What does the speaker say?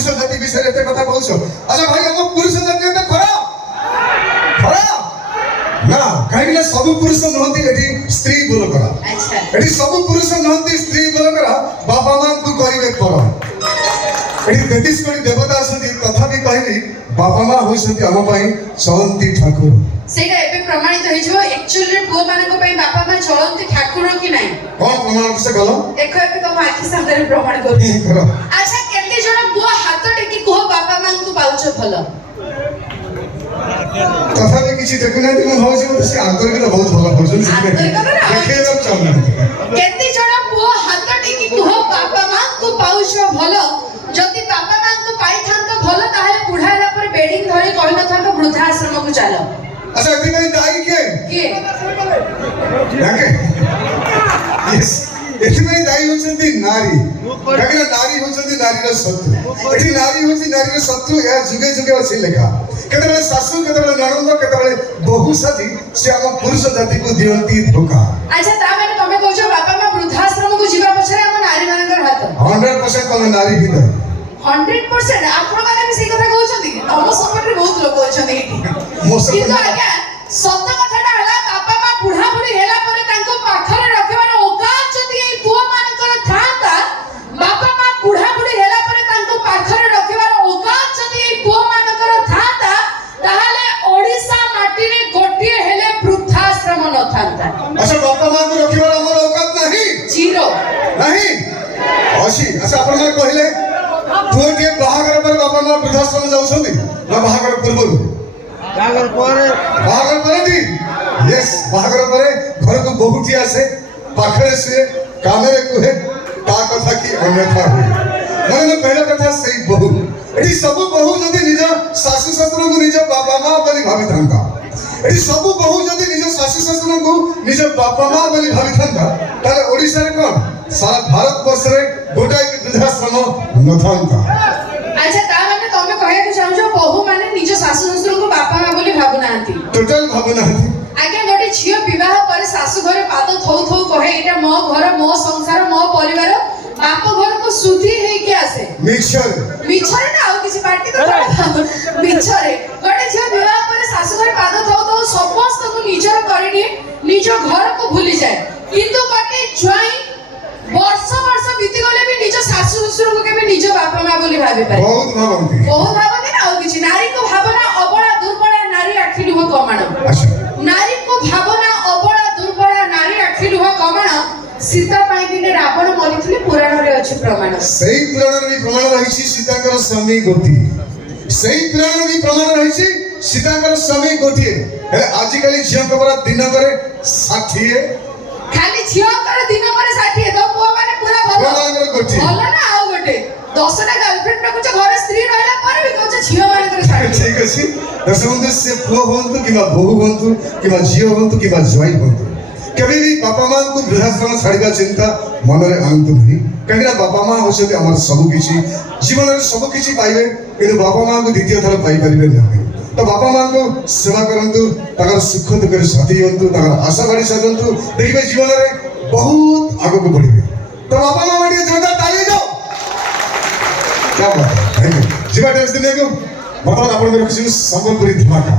पुरुष जाति विषय एते कथा कहछ अच्छा भाई हम पुरुष जाति एते खराब ना कहीं ना सब पुरुष नहंती एठी स्त्री बोल करा अच्छा एठी सब पुरुष नहंती स्त्री बोल करा बापा मां को करिवे पर एठी 33 कोटी देवता असंती तथापि कहली बापा मां होइसंती हम पई चलंती ठाकुर सेटा एबे प्रमाणित होई जो एक्चुअली रे पुओ मानको पई बापा मां चलंती ठाकुर कि नाही कोन प्रमाण से गलो देखो एबे तुम आखि सामने प्रमाण करू अच्छा केते जण पुओ हाथ टेकी कहो बापा मां को पाउछ भलो तथापि किछि देखुना कि हम भाउछ से आंतरिक बहुत भलो करछन देखेला चाहना केते जण पुओ हाथ टेकी कहो बापा मां को पाउछ भलो जदि बापा मां को पाई थांत भलो ताहे बुढाला पर बेडिंग धरे कहि न थांत वृद्धाश्रम को चलो अच्छा एथि नहीं दाई के याके यस एथि नहीं दाई होचंती नारी काकि नारी होचंती नारी रो शत्रु एथि नारी होची नारी रो शत्रु या जुगे जुगे अछि लेखा केतबेले सासु केतबेले ननंद केतबेले बहु साथी से हम पुरुष जाति को दियंती धोखा अच्छा ता माने तमे कहजो बापा मां वृद्धाश्रम को जीवा पछरे हम नारी मानकर हाथ 100% तमे नारी हित 100% आपण माने भी सेही कथा कहउछथि हम सपटे बहुत लोक अछथि किंतु आज्ञा सत्य कथाटा हला बापा मां बुढा बुढी हेला परे तांको पाखरे रखिबार औकात जदि ए पुओ मानकर थांता बापा मां बुढा बुढी हेला परे तांको पाखरे रखिबार औकात जदि ए पुओ मानकर थांता ताहाले ओडिसा माटी रे गोटिए हेले वृद्धाश्रम न थांता अच्छा बापा मां को रखिबार हमर औकात नहीं जीरो नहीं अछि अच्छा आपण मां कहिले पुओ के बाहागर पर बापा मां वृद्धाश्रम जाउछंती ना बाहागर पूर्व बाहागर पर दी यस बाहागर पर घर को बहुटी आसे पाखरे से कामेरे को है ता कथा की अन्यथा हुई मन में पहला कथा सही बहु एठी सब बहु जदी निज सासु ससुर को निज बापा मां बली भाविथांता एठी सब बहु जदी निज सासु ससुर को निज बापा मां बली भाविथांता ताले ओडिसा रे कोन सारा भारत वर्ष रे गोटाई वृद्धाश्रम नथांता अच्छा ता माने तमे कहया कि चाहू बहु माने निज सासु ससुर को बापा मां बोली भाबु नांती टोटल भाबु नांती आगे गोटे झियो विवाह पर सासु घरे पाद थौ थौ कहे एटा मो घर मो संसार मो परिवार बाप घर को सुधी हे के आसे मिछर ना आ किछि पार्टी तो मिछरे गोटे झियो विवाह पर सासु घरे पाद थौ थौ समस्त को निजर करिनी निज घर को भूली जाए किंतु गोटे ज्वाई वर्ष वर्ष बीती गले भी निज सासु ससुर को केबे निज बापा मां बोली भाबी पारे बहुत भाबंती ना आ किछि नारी को भावना अबला दुर्बला नारी आखि लुह कमाण नारी को भावना अबला दुर्बला नारी आखि लुह कमाण सीता पाई दिने रावण मरिथिले पुराण रे अछि प्रमाण सही पुराण रे प्रमाण रहिछि सीताकर स्वामी गोटी सही पुराण रे प्रमाण रहिछि सीताकर स्वामी गोटी हे आजि काली झियो कबरा दिन करे 60 खाली झियो कर दिन करे 60 तो पुआ माने पूरा भलो ना आ गोटे 10 टा गर्लफ्रेंड रखुछ घर स्त्री रहला पर भी कहछ झियो माने करे 60 ठीक अछि दसमंद से पुआ होंतु किबा बहु होंतु किबा झियो होंतु किबा ज्वाई होंतु कभी भी बापा मां को वृद्धाश्रम छाड़िबा चिंता मन रे आनंद नहीं कहिना बापा मां होछते हमर सब किछि जीवन रे सब किछि पाइबे किंतु बापा मां को द्वितीय थर पाई परिबे नहीं तो बापा मां को सेवा करंतु ताकर सुख दुख रे साथी होंतु ताकर आशा बाड़ी सजंतु देखिबे जीवन रे बहुत आगो को बढ़िबे तो बापा मां माडी जोरदार ताली दो क्या बात है थैंक यू जीवा टेस्ट दिने को मतलब आपण में किछि संबलपुरी धमाका